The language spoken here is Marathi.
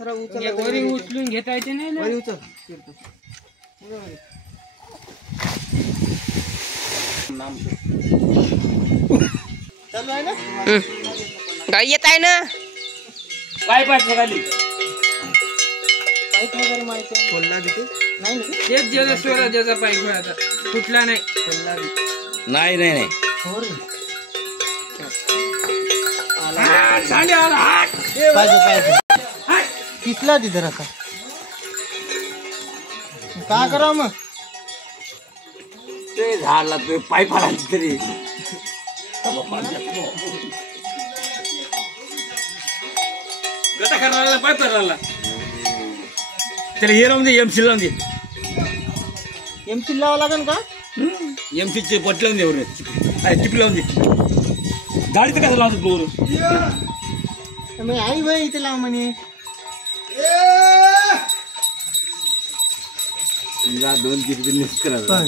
वरी उचलून घेता येते नाही ना. चालू आहे ना गाडी येत आहे ना. पाईप आहे खाली. पाईप वगैरे माहिती आहे खोलला तिथे नाही ना. तेच ज्याचा स्वराज्याचा पाईप आहे आता फुटला नाही. खोलला नाही नाही नाही हो रे. पाहिजे पाहिजे किसला तिथे आता काय करावं मग. ते झाडला ते पाईप आला तरी गटा करायला पाईप करायला त्याला हे लावून दे एमसी लावून दे. एमसी लावा लागेल का. एमसीचे पट लावून दे बरं टिप लावून दे. गाडी तर कसं लावतात बरोबर मग आई बाई इथे लाव म्हणे. 2 किती करायला